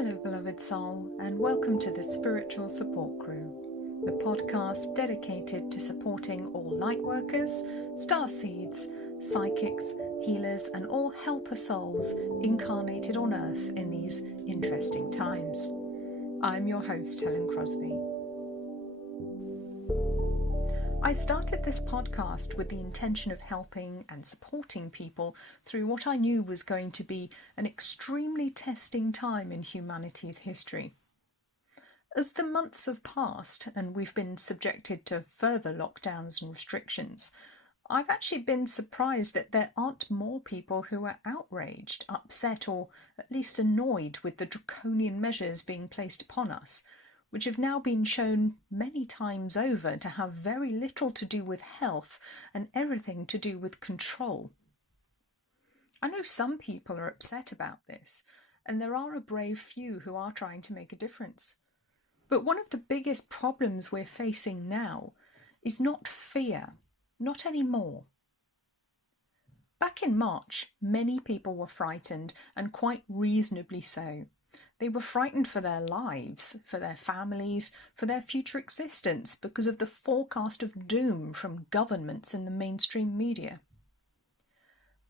Hello, beloved soul, and welcome to the Spiritual Support Crew, the podcast dedicated to supporting all light workers, starseeds, psychics, healers, and all helper souls incarnated on Earth in these interesting times. I'm your host, Helen Crosby. I started this podcast with the intention of helping and supporting people through what I knew was going to be an extremely testing time in humanity's history. As the months have passed and we've been subjected to further lockdowns and restrictions, I've actually been surprised that there aren't more people who are outraged, upset, or at least annoyed with the draconian measures being placed upon us, which have now been shown many times over to have very little to do with health and everything to do with control. I know some people are upset about this, and there are a brave few who are trying to make a difference. But one of the biggest problems we're facing now is not fear, not anymore. Back in March, many people were frightened, and quite reasonably so. They were frightened for their lives, for their families, for their future existence because of the forecast of doom from governments and the mainstream media.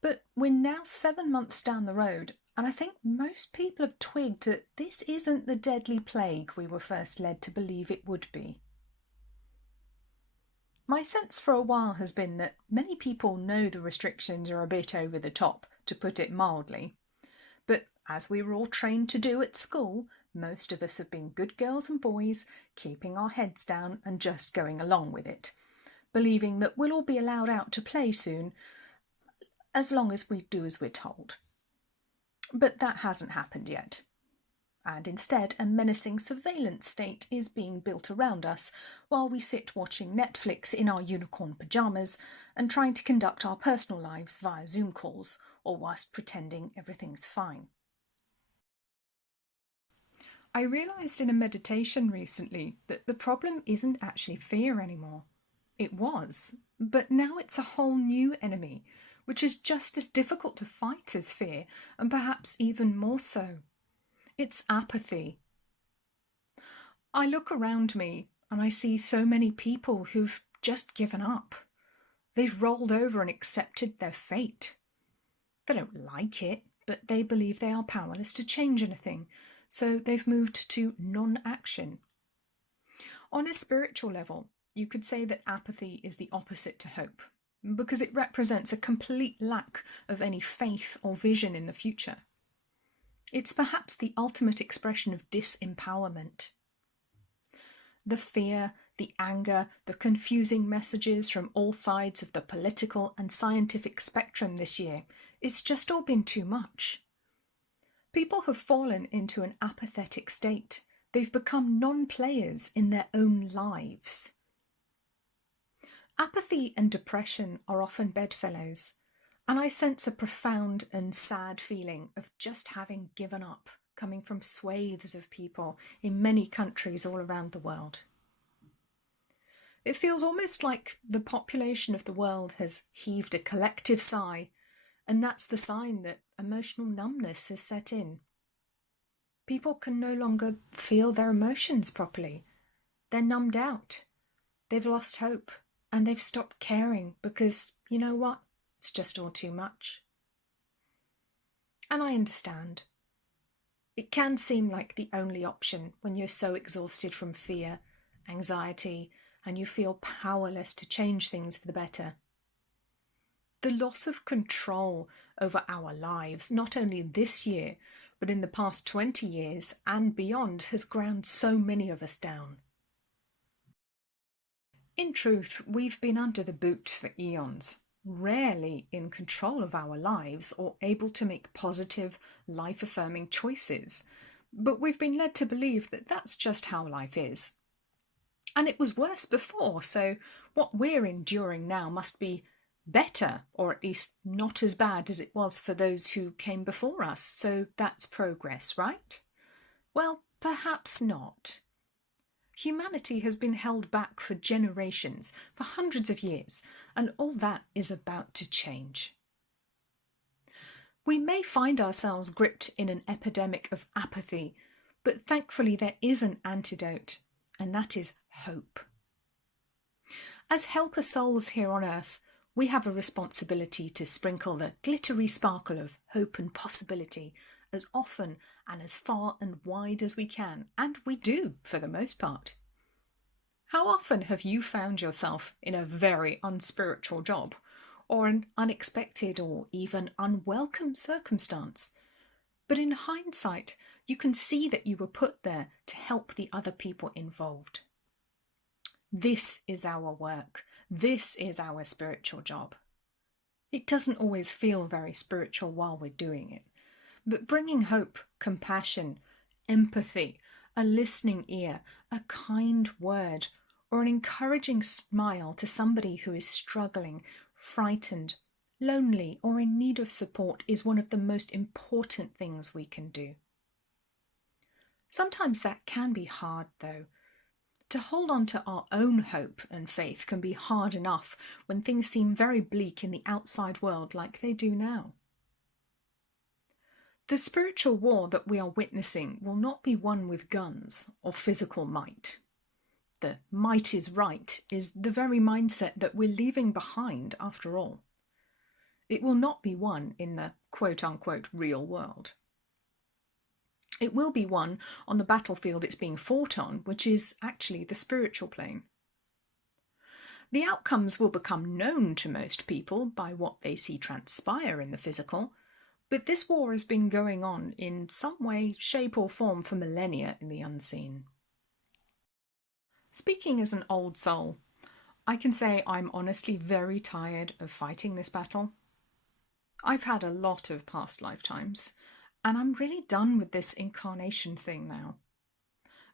But we're now 7 months down the road, and I think most people have twigged that this isn't the deadly plague we were first led to believe it would be. My sense for a while has been that many people know the restrictions are a bit over the top, to put it mildly. But as we were all trained to do at school, most of us have been good girls and boys, keeping our heads down and just going along with it, believing that we'll all be allowed out to play soon, as long as we do as we're told. But that hasn't happened yet. And instead, a menacing surveillance state is being built around us while we sit watching Netflix in our unicorn pyjamas and trying to conduct our personal lives via Zoom calls, or whilst pretending everything's fine. I realised in a meditation recently that the problem isn't actually fear anymore. It was, but now it's a whole new enemy, which is just as difficult to fight as fear, and perhaps even more so. It's apathy. I look around me and I see so many people who've just given up. They've rolled over and accepted their fate. They don't like it, but they believe they are powerless to change anything, so they've moved to non-action. On a spiritual level, you could say that apathy is the opposite to hope, because it represents a complete lack of any faith or vision in the future. It's perhaps the ultimate expression of disempowerment. The fear, the anger, the confusing messages from all sides of the political and scientific spectrum this year, it's just all been too much. People have fallen into an apathetic state. They've become non-players in their own lives. Apathy and depression are often bedfellows, and I sense a profound and sad feeling of just having given up coming from swathes of people in many countries all around the world. It feels almost like the population of the world has heaved a collective sigh, and that's the sign that emotional numbness has set in. People can no longer feel their emotions properly. They're numbed out. They've lost hope, and they've stopped caring because, you know what? It's just all too much. And I understand. It can seem like the only option when you're so exhausted from fear, anxiety, and you feel powerless to change things for the better. The loss of control over our lives, not only this year, but in the past 20 years and beyond, has ground so many of us down. In truth, we've been under the boot for eons, rarely in control of our lives or able to make positive, life-affirming choices. But we've been led to believe that that's just how life is. And it was worse before, so what we're enduring now must be better, or at least not as bad as it was for those who came before us, so that's progress, right? Well, perhaps not. Humanity has been held back for generations, for hundreds of years, and all that is about to change. We may find ourselves gripped in an epidemic of apathy, But thankfully there is an antidote, and that is hope. As helper souls here on earth, we have a responsibility to sprinkle the glittery sparkle of hope and possibility as often and as far and wide as we can, and we do for the most part. How often have you found yourself in a very unspiritual job, or an unexpected or even unwelcome circumstance? But in hindsight, you can see that you were put there to help the other people involved. This is our work. This is our spiritual job. It doesn't always feel very spiritual while we're doing it, but bringing hope, compassion, empathy, a listening ear, a kind word, or an encouraging smile to somebody who is struggling, frightened, lonely, or in need of support is one of the most important things we can do. Sometimes that can be hard, though. To hold on to our own hope and faith can be hard enough when things seem very bleak in the outside world like they do now. The spiritual war that we are witnessing will not be won with guns or physical might. The might is right is the very mindset that we're leaving behind after all. It will not be won in the quote-unquote real world. It will be won on the battlefield it's being fought on, which is actually the spiritual plane. The outcomes will become known to most people by what they see transpire in the physical, but this war has been going on in some way, shape or form for millennia in the unseen. Speaking as an old soul, I can say I'm honestly very tired of fighting this battle. I've had a lot of past lifetimes, and I'm really done with this incarnation thing now.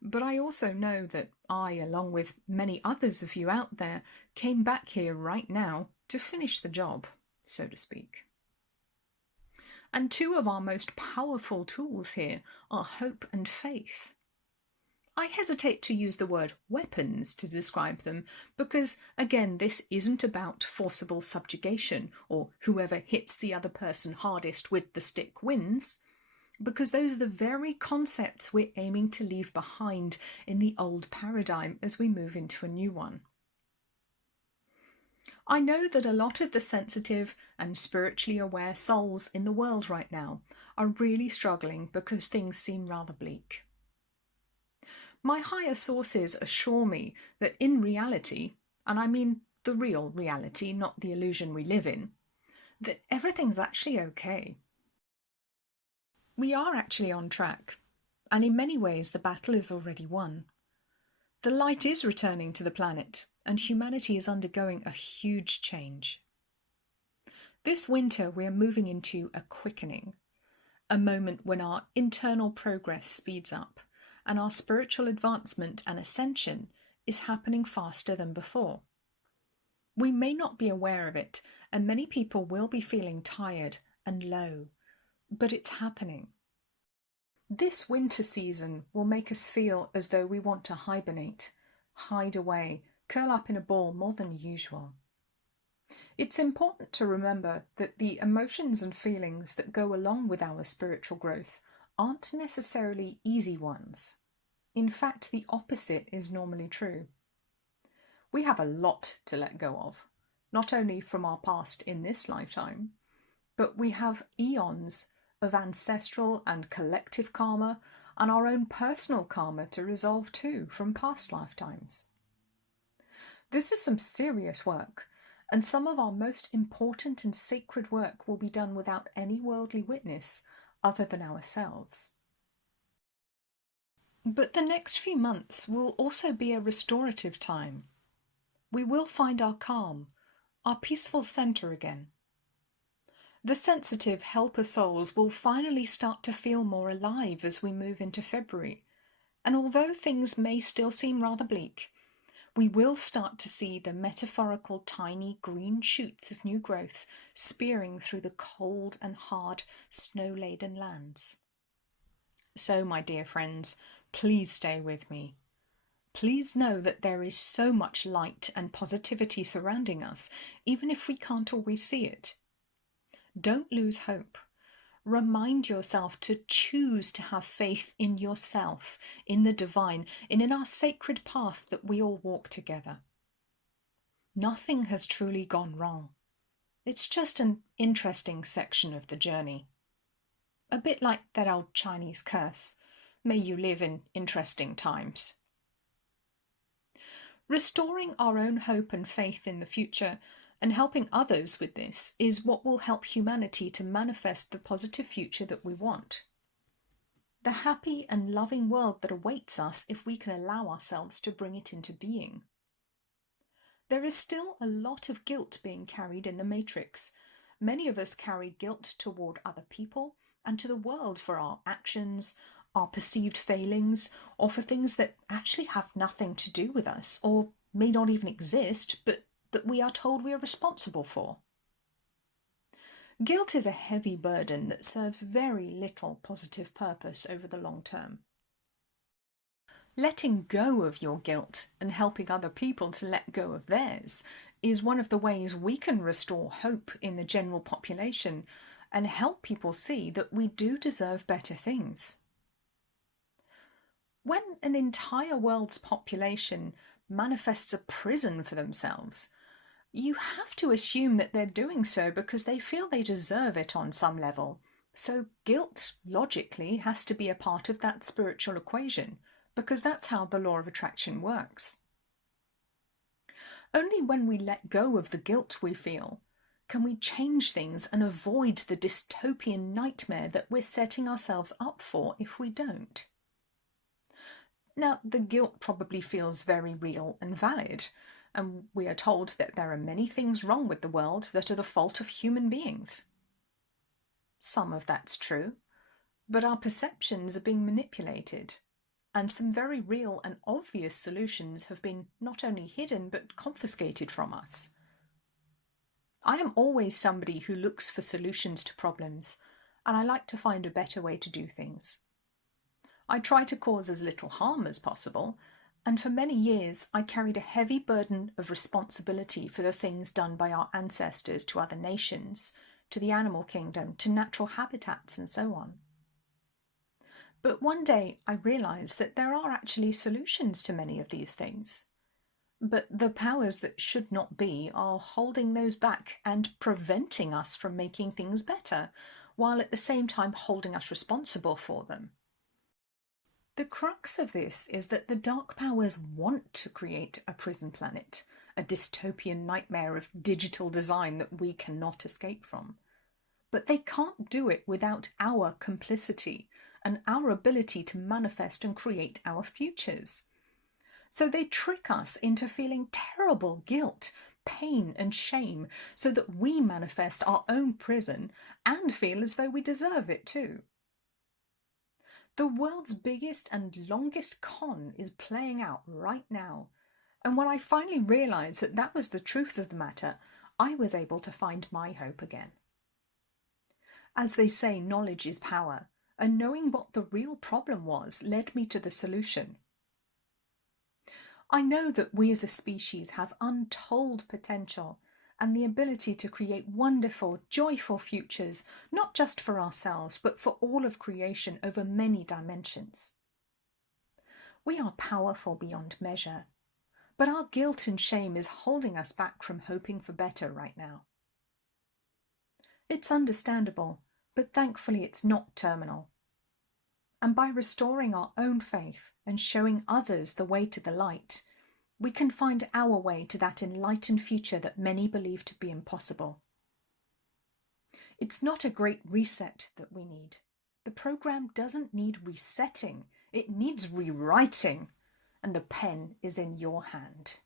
But I also know that I, along with many others of you out there, came back here right now to finish the job, so to speak. And two of our most powerful tools here are hope and faith. I hesitate to use the word weapons to describe them because, again, this isn't about forcible subjugation or whoever hits the other person hardest with the stick wins, because those are the very concepts we're aiming to leave behind in the old paradigm as we move into a new one. I know that a lot of the sensitive and spiritually aware souls in the world right now are really struggling because things seem rather bleak. My higher sources assure me that in reality, and I mean the real reality, not the illusion we live in, that everything's actually okay. We are actually on track, and in many ways the battle is already won. The light is returning to the planet, and humanity is undergoing a huge change. This winter we are moving into a quickening, a moment when our internal progress speeds up, and our spiritual advancement and ascension is happening faster than before. We may not be aware of it, and many people will be feeling tired and low, but it's happening. This winter season will make us feel as though we want to hibernate, hide away, curl up in a ball more than usual. It's important to remember that the emotions and feelings that go along with our spiritual growth aren't necessarily easy ones. In fact, the opposite is normally true. We have a lot to let go of, not only from our past in this lifetime, but we have eons of ancestral and collective karma and our own personal karma to resolve too from past lifetimes. This is some serious work, and some of our most important and sacred work will be done without any worldly witness other than ourselves. But the next few months will also be a restorative time. We will find our calm, our peaceful centre again. The sensitive helper souls will finally start to feel more alive as we move into February, and although things may still seem rather bleak, we will start to see the metaphorical tiny green shoots of new growth spearing through the cold and hard snow-laden lands. So, my dear friends, please stay with me. Please know that there is so much light and positivity surrounding us, even if we can't always see it. Don't lose hope. Remind yourself to choose to have faith in yourself, in the divine, and in our sacred path that we all walk together. Nothing has truly gone wrong. It's just an interesting section of the journey. A bit like that old Chinese curse, may you live in interesting times. Restoring our own hope and faith in the future and helping others with this is what will help humanity to manifest the positive future that we want. The happy and loving world that awaits us if we can allow ourselves to bring it into being. There is still a lot of guilt being carried in the matrix. Many of us carry guilt toward other people and to the world for our actions, our perceived failings, or for things that actually have nothing to do with us, or may not even exist, but that we are told we are responsible for. Guilt is a heavy burden that serves very little positive purpose over the long term. Letting go of your guilt and helping other people to let go of theirs is one of the ways we can restore hope in the general population and help people see that we do deserve better things. When an entire world's population manifests a prison for themselves, you have to assume that they're doing so because they feel they deserve it on some level. So guilt, logically, has to be a part of that spiritual equation, because that's how the law of attraction works. Only when we let go of the guilt we feel can we change things and avoid the dystopian nightmare that we're setting ourselves up for if we don't. Now, the guilt probably feels very real and valid, and we are told that there are many things wrong with the world that are the fault of human beings. Some of that's true, but our perceptions are being manipulated, and some very real and obvious solutions have been not only hidden but confiscated from us. I am always somebody who looks for solutions to problems, and I like to find a better way to do things. I try to cause as little harm as possible, and for many years I carried a heavy burden of responsibility for the things done by our ancestors to other nations, to the animal kingdom, to natural habitats and so on. But one day I realised that there are actually solutions to many of these things. But the powers that should not be are holding those back and preventing us from making things better, while at the same time holding us responsible for them. The crux of this is that the dark powers want to create a prison planet, a dystopian nightmare of digital design that we cannot escape from. But they can't do it without our complicity and our ability to manifest and create our futures. So they trick us into feeling terrible guilt, pain and shame so that we manifest our own prison and feel as though we deserve it too. The world's biggest and longest con is playing out right now, and when I finally realised that that was the truth of the matter, I was able to find my hope again. As they say, knowledge is power, and knowing what the real problem was led me to the solution. I know that we as a species have untold potential and the ability to create wonderful, joyful futures, not just for ourselves, but for all of creation over many dimensions. We are powerful beyond measure, but our guilt and shame is holding us back from hoping for better right now. It's understandable, but thankfully it's not terminal. And by restoring our own faith and showing others the way to the light, we can find our way to that enlightened future that many believe to be impossible. It's not a great reset that we need. The program doesn't need resetting, it needs rewriting, and the pen is in your hand.